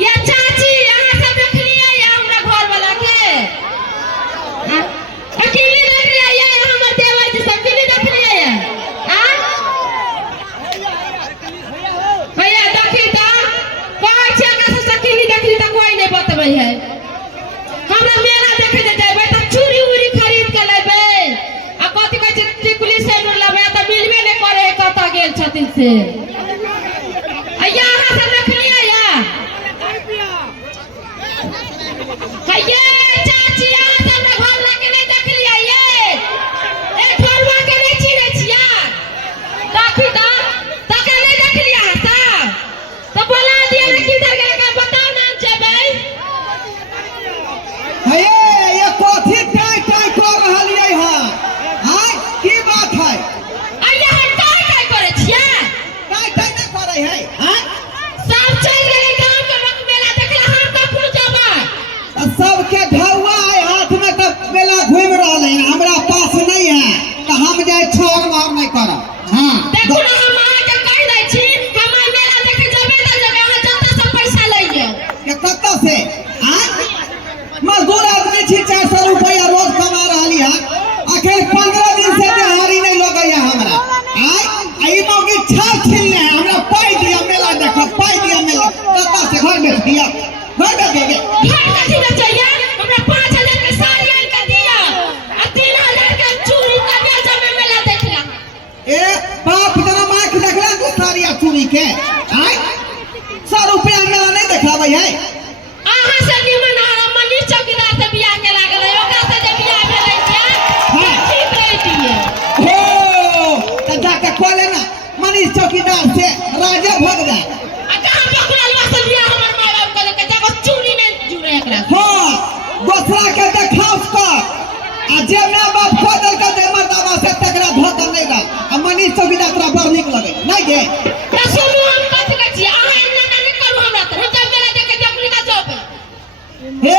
ये चाची यहाँ से देख लिया या हमरा घर वाला के अकेले देख लिया या हमर देवर जी सब अकेले देख लिया या हां भैया देखी त कोई जगह से सकेली देखली त कोई नहीं बतबै है हमरा मेला देखे जे जेबै त चूड़ी उड़ी खरीद के लेबै आ कथि कहै छै टिकुली से लेबै त मिलबे नहीं करे कत गेल छथिन से यहाँ से देख लिया या कहिए चाची यहाँ से हमरा घर लाके नहीं देख लिया ये ए ठोरवा के नहीं चिन्है छिया देखी त तके नहीं देख लिया सा तो बोला दिया ना किधर गए का बताओ नाम जेबै हे ये कथि टाई टाई कर रहलियै ह हाय की बात है अइया टाई टाई करे छिया टाई टाई न करे है हां सब चल गए गांव के लोग मेला देखला हम कखनो जाबा सबके ढौआ है हाथ में तब मेला घूम रहले हैं हमरा पास नहीं है तो हम जाए छोड़ मार नहीं करब हां देखो ना हम आके कह दै छी हमर मेला देखे जेबै त जेबै अहाँ जत्ता से पैसा लइए के कत्ता से हां मजदूर आदमी छी 400 रुपया रोज कमा रहली है आखिर 15 दिन से दिहाड़ी नहीं लगैया हमरा आय आई मौगी छाप छिलने है हमरा पाई दिया मेला देखो पाई दिया मेला कत्ता से घर में दिया घर में दे घर कथि में चाहिए हमरा 5000 के साड़ी आन के दिया आ 3000 के चूड़ी का बेच में मेला देखला ए बाप जना मां के देखला तू साड़िया चूड़ी के आय 100 रुपया मेला नहीं देखाबै है अहाँ से निमन मनीष चौकीदार से बियाह के लागल है ओकरा से जे बियाह भेलै क्या ठीक रहितिए हो त जाके खोले ना मनीष चौकीदार से राजा भग जाए आ कहां बकरालवा से बियाह हमर माय बाप के लेके जाबो चूड़ी नहीं जुड़े एकरा हां दूसरा के देखाव कर आ जे मां बाप खोदल के दे मर्दावा से तकरा धोखा नहीं रह आ मनीष चौकीदार तोरा बड़ निक लगे नहीं गे त सुनू हम कथि कहै छी अहाँ एना नहीं करू हमरा त हम जब मेला देखे देखली का जब हे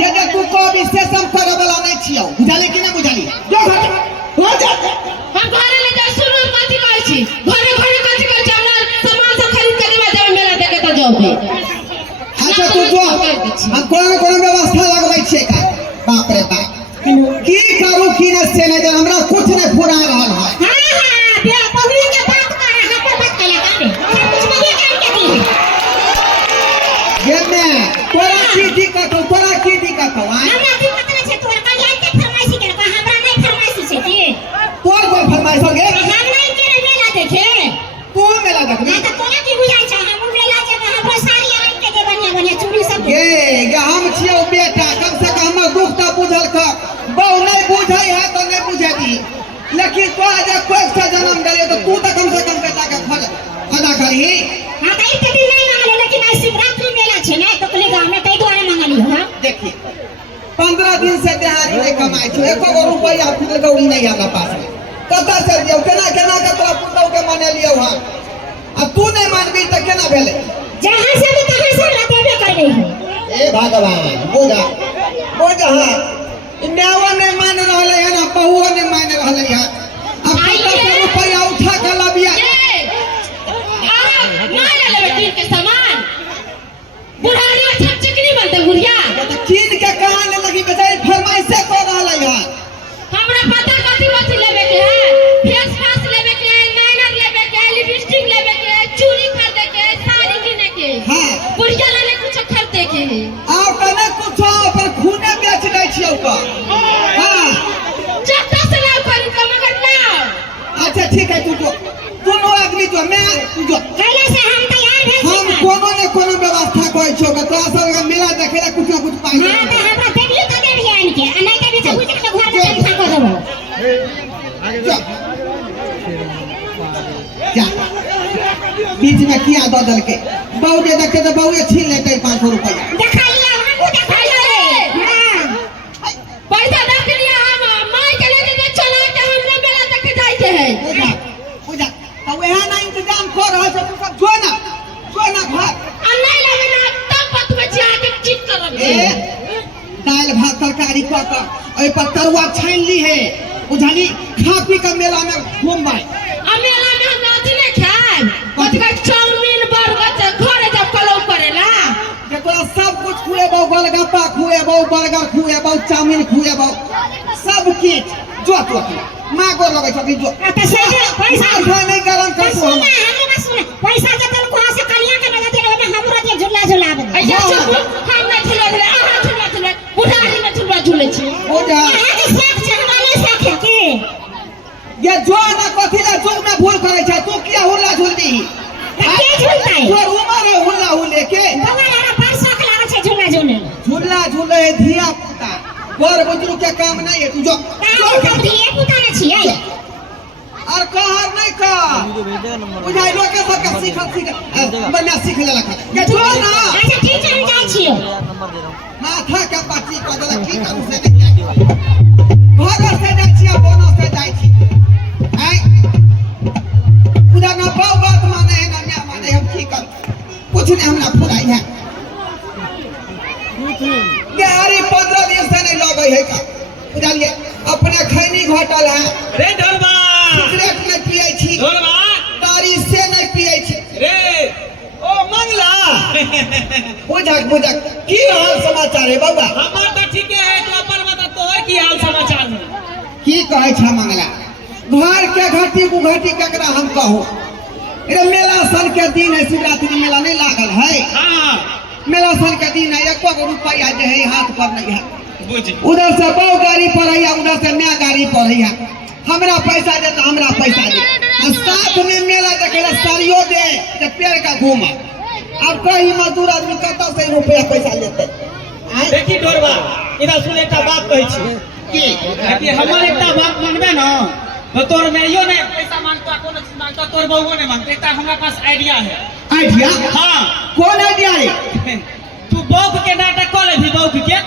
जे तू को विशेषम करे वाला नहीं छियो बुझाली कि नहीं बुझाली जो घर हो जा हम घरे ले जाय सुनू हम कथि कहै छी घरे घरे कथि कहै छी हमरा सामान सब खरीद के देबा जब मेला देखे त जबे अच्छा तू जो हम कोनो व्यवस्था लगबै छियै का बाप रे बाप की करू की न से नहीं जान हमरा कुछ नहीं फुरा रहल है हां हां बे पगड़ी के बात कर हाथ पर बात कला का कुछ बोलिए काम के दी ये मैं तोरा की दिक्कत हो तोरा की दिक्कत हो आय हमरा दिक्कत नहीं छै तोर का लाइन के फरमाइशी के हमरा नहीं फरमाइशी छै की तोर कोई फरमाइश हो गे हम नहीं के मेला देखे तू मेला देख ना तो तोरा की बुझाई छै हम मेला जेबै हमरा साड़ी आन के दे बढ़िया बढ़िया चूड़ी सब गे हम छियो बेटा कम से कम हमर दुख त बुझल कर बहु नहीं बुझै है तो नहीं बुझे दी लेकिन तोरा जे कोई से जन्म देले तो तू तो कम से कम बेटा के फल अदा करी हां त एक दिन नहीं मांगले लेकिन आज शिवरात्रि मेला छै ना तो कली गांव में तै द्वारा मांगली हो देखिए 15 दिन से दिहाड़ी नहीं कमाई छो एको रुपया फिर गौरी नहीं हमरा पास कता से दियो केना केना के तोरा पुतौ के माने लियो हां अब तू नहीं मानबी त केना भेले जहां से भी कहां से ला देबे कर रही है ए भगवान बोझा हां इन्यावा नहीं मान रहले है ना बहुओ नहीं मान रहले है अब 15 रुपया उठा के लबिया मार लेबे तीन के सामान बुढ़ारी अच्छा चिकनी बनते बुढ़िया तो कीन के कहां ले लगी बेचारी फरमाइश से कर रहले है हमरा पता कथि कथि लेबे के है फेस वाश लेबे के है लाइनर लेबे के है लिपस्टिक लेबे के है चूड़ी खरीदे के है साड़ी किने के हां बुढ़िया लाने कुछ खरीदे के है आओ कने कुछ पर खूने बेच दै छियौ का हां जत्ता से लाभ खरीद के मगर ना अच्छा ठीक है तू जो दोनों आदमी जो मैं तू जो पहले से हम तैयार भेल हम कोनो ने कोनो व्यवस्था कोई छो का तोरा सब का मेला देखेला कुछ ना कुछ पाई हां त हमरा देबियो त देबी आन के आ नहीं देबी त बुझ के घर में संथा कर देबो जा बीच में किया दो दल के बहु जे देखे तो बहु छीन लेते 500 रुपया देखा लिया हमको देखा लिया हां पैसा देख लिया हम माई के लेके जे चला के हम लोग मेला देखे जाते हैं पूजा तो वहां ना इंतजाम कर रहा है तू सब जो ना घर आ नहीं लगे ना तब बात में जाके ठीक करब ए दाल भात तरकारी क क ओइ पर तरुआ छान ली है बुझाली खा पी के मेला में घूमबै आ मेला में हम अथी नहीं खाए कथि का चाउमीन बर्गर से घर जब कलौ करेला देखो गोलगप्पा खुएबो, बर्गर खुएबो, चाउमिन खुएबो, सब किछ जो तो मां को लगे छथि जो तो सही पैसा नहीं गरम कर सुन हमें बस सुन पैसा जतन को से कलिया के लगा दे ओने हमरा जे झूला झूलाबे ऐसा चुप हम ना झूला झूला आ झूला झूला बुढ़ारी में झूला झूले छी हो जा आगे साख छै हमरा नहीं साख है की ये जो ना कथिला जुग में भूल करे छ तू किया हुल्ला झुलदी के झूलता है तोर उमर है हुल्ला हुले के हमारा पर साख लागे छै झूला झूले झूला झूले धिया पुता बड़ बुजुर्ग के काम नहीं है तू जो तो दिए पुता न छियै और कहर नहीं का बुझाई लोग के सब सीख बढ़िया सीख ले लखा ये जो ना अच्छा ठीक है हम जाई छियै माथा के पाटी को दला की करू से घर से जाई छियै बोनो से जाई छी हैं पूरा ना बात माने है ना मैं माने हम की कर कुछ नहीं हमरा फुराई है यारी 15 दिन से नहीं लगे है का बुझलिए अपने खैनी घटल है रे ढोलबा सिगरेट नहीं पिए छी ढोलबा तारी से नहीं पिए छी रे ओ मंगला बुझक की हाल समाचार है बाबा हमार तो ठीक है तू अपन बता तोहर की हाल समाचार है की कहे छ मंगला घर के घाटी बुघाटी ककरा हम कहूं रे मेला सन के दिन है शिवरात्रि मेला नहीं लागल है हां मेला सन के दिन है 1 रुपया जे है हाथ पर नहीं है बुझ उधर से बहु गाड़ी पर है उधर से मैं गाड़ी पर है हमरा पैसा दे तो हमरा पैसा दे साथ में मेला देखे साड़ियों दे तो पेड़ का घूम अब कहीं मजदूर आदमी कत से रुपया पैसा लेते देखी ढोलबा इधर सुन एकटा बात कहै छी की कि हमर एकटा बात मानबे न तो तोर मेरियो ने पैसा मांगता कोनो चीज मांगता तोर बहुओ ने मांगता एकटा हमरा पास आइडिया है आइडिया हां कौन आइडिया है तू बौक के नाटक कर ले भी बौक के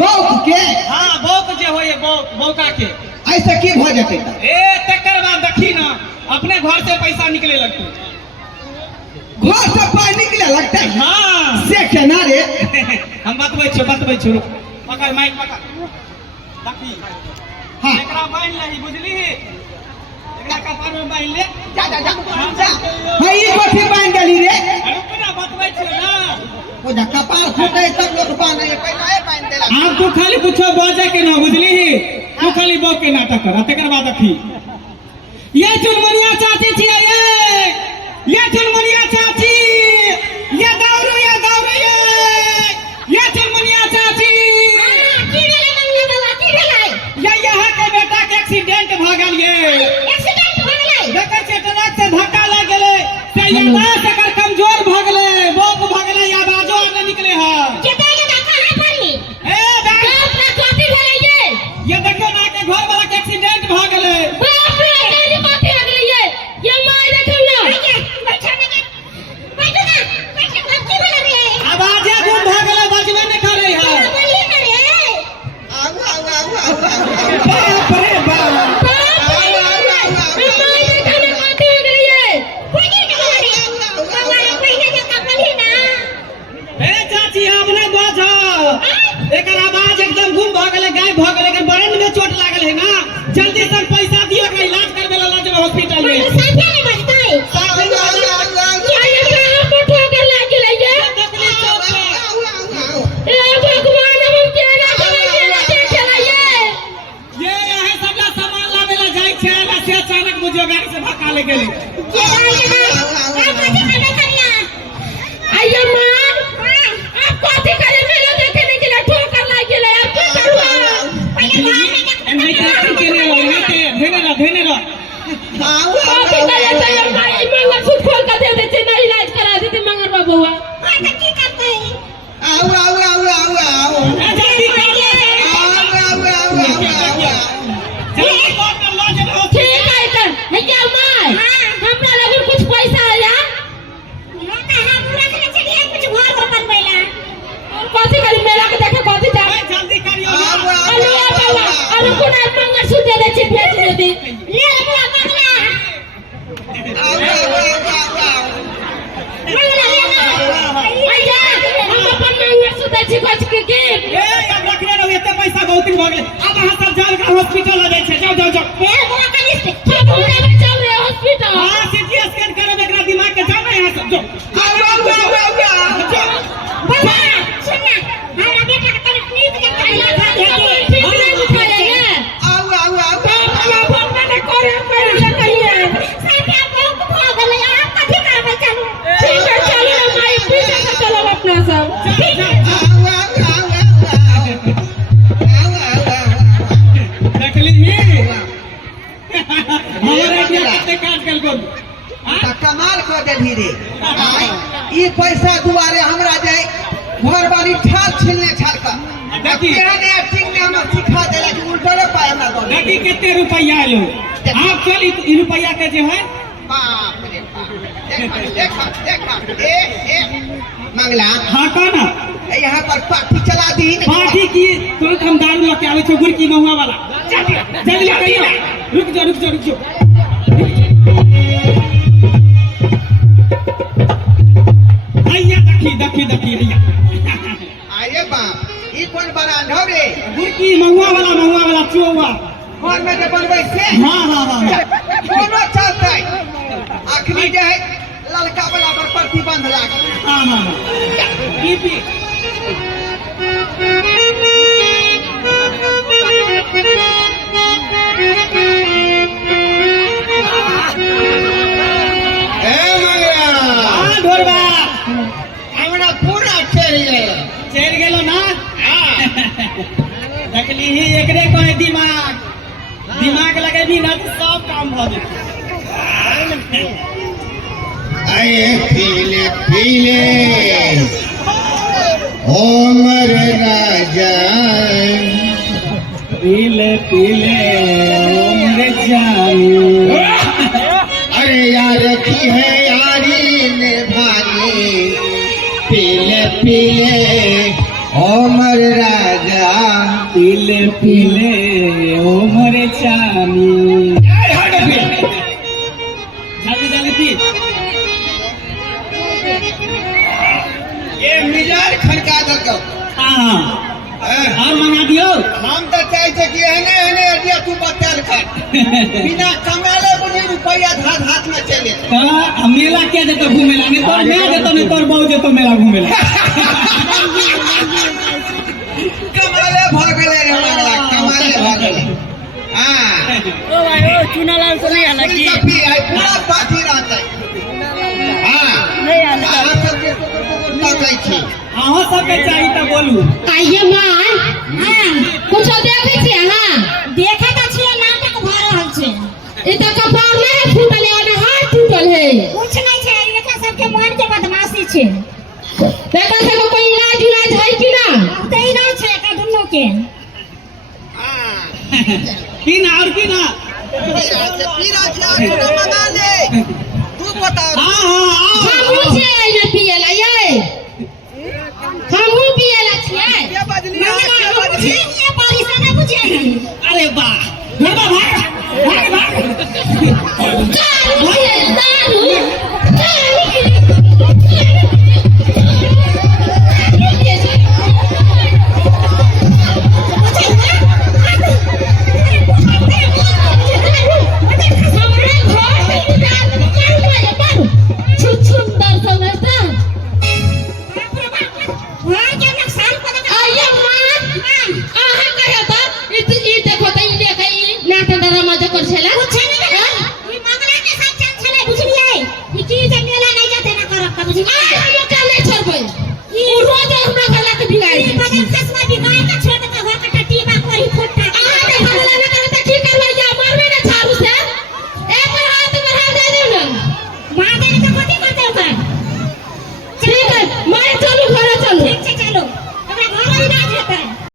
बौक के हां बौक जे होय बौका के ऐसे की भ जते ए तकर बाद देखी ना अपने घर से पैसा निकले लगते घर से पानी निकले लगता है हां से केना रे हम बतबै छी रुक पकड़ माइक पकड़ देखी हां एकरा बांध लही बुझली एकरा कपार में बांध ले जा भाई कोठी बांध गली रे अरे केना बतबै छी ना ओ जा कपार फूटे तब लोग बांधे पहले बांध देला आप तू खाली पूछो बाजे के ना बुझली तू खाली बौक के नाटक कर तकर बाद देखी ये चुनमुनिया चाची छियै ये चुनमुनिया चाची ये दारू ये चुनमुनिया चाची की भेलै मंगला बाबा की भेलै ये यहाँ के बेटा के एक्सीडेंट भ गेल ये एक्सीडेंट भ गेलै देखै छै ट्रक से धक्का लग गेलै से ये लाश एकर कमजोर भ गेलै बौक भ गेलै आवाजो न निकले है केते के कहां पड़ली ए बाप अपना कथि भेलै ये देखो ना के घर वाला के एक्सीडेंट भ गेलै बाप रे केनी कथि हो गेलै ये माय देखौ ना बैठा ना कथि भेलै रे आवाजे गुम भ गेलै बजबे न करे है बोलिए ना रे आऊ बाप रे बाप ए चाची आप ने बाज एकर आवाज एकदम गुम भ गेलै गायब भ गेलै एकर बरन में चोट लागल है ना जल्दी से पैसा दियो के इलाज करबे ला लाज हॉस्पिटल में ये यही सबला सामान लावे ला जाय छै ना से अचानक बुझियो गाड़ी से धक्का ले गेलै धेने रह जल्दी कर जल्दी कर लो जब कुछ पैसा आया कथी करी मेला के देखे कथी जा जल्दी करियो अरे कोना मंगल सूत्र दे छी भेज दे दे ले बुआ मंगला मंगला ले ना आइया हम अपन मंगल सूत्र छी कछ के ए अब रखने रहो एते पैसा बहुत दिन भ गेलै अब अहाँ सब जाल का हॉस्पिटल ले जाय छै जाओ ए बुआ कनी से पूरा बचाओ रे हॉस्पिटल हां सीटी स्कैन करब एकरा दिमाग के जाओ ना यहां सब जाओ बाबा सुनना देखली ही हमारे इंडिया कितने काट कर को कमाल कर देली रे ई पैसा दुआरे हमरा जाए घर वाली ठाल छिलने छाल का देखी केहने एक्टिंग में हम सिखा देला कि उल्टो पाए हमरा दो देखी कितने रुपया लो आप चल ई रुपया के जो है बाप रे बाप देखा ए मंगला हाँ कौन यहाँ पर पार्टी चला दी पार्टी की तुरंत हम दारू लेके आवे छो गुड़की महुआ वाला जल्दी कहियो रुक जा भैया देखी भैया अरे बाप ई कौन बरांडो रे गुड़की महुआ वाला चुआ घर में जे बनबै से हाँ कोनो चलते आखिरी जे है ललका वाला पर प्रतिबंध लाग हाँ पी ढोरबा हमरा पूरा चल गेलो ना देखली ही एकरे कहे दिमाग लगेबी ना तो सब काम भ जेतै आए पीले ओमर राजा पीले उम्र जानी अरे यार की है यारी निभानी पीले ओमर राजा पीले उम्र जानी जल्दी पी ये मिजाज खड़का दो हाँ और मंगा दियो हम तो चाहे थे कि एने दिया तू बतल कर बिना कमाले बुझी रुपया हाथ में चले तो मेला क्या देतो घूमेला नहीं तो मैं देतो नहीं तो बहु देतो मेला घूमेला कमाले भागले रे मारा कमाले भागले हां ओ भाई ओ चुनालाल से नहीं आना की कभी आई पूरा पार्टी रहता है हां नहीं आना आप सब के तो कहै छी अहाँ सबके चाहिए तो बोलू आइए माय कुछ देखे छी हां देखे त छिए नाटक भ रहल छै ई त कपार नहीं फूटल है और हाथ टूटल है कुछ नहीं छै एका सबके मन के बदमाशी छै देखा सब कोई इलाज है कि ना त ई नहीं छै का दुनो के की ना और की ना पीरा मंगा ले तू बता हां हम छै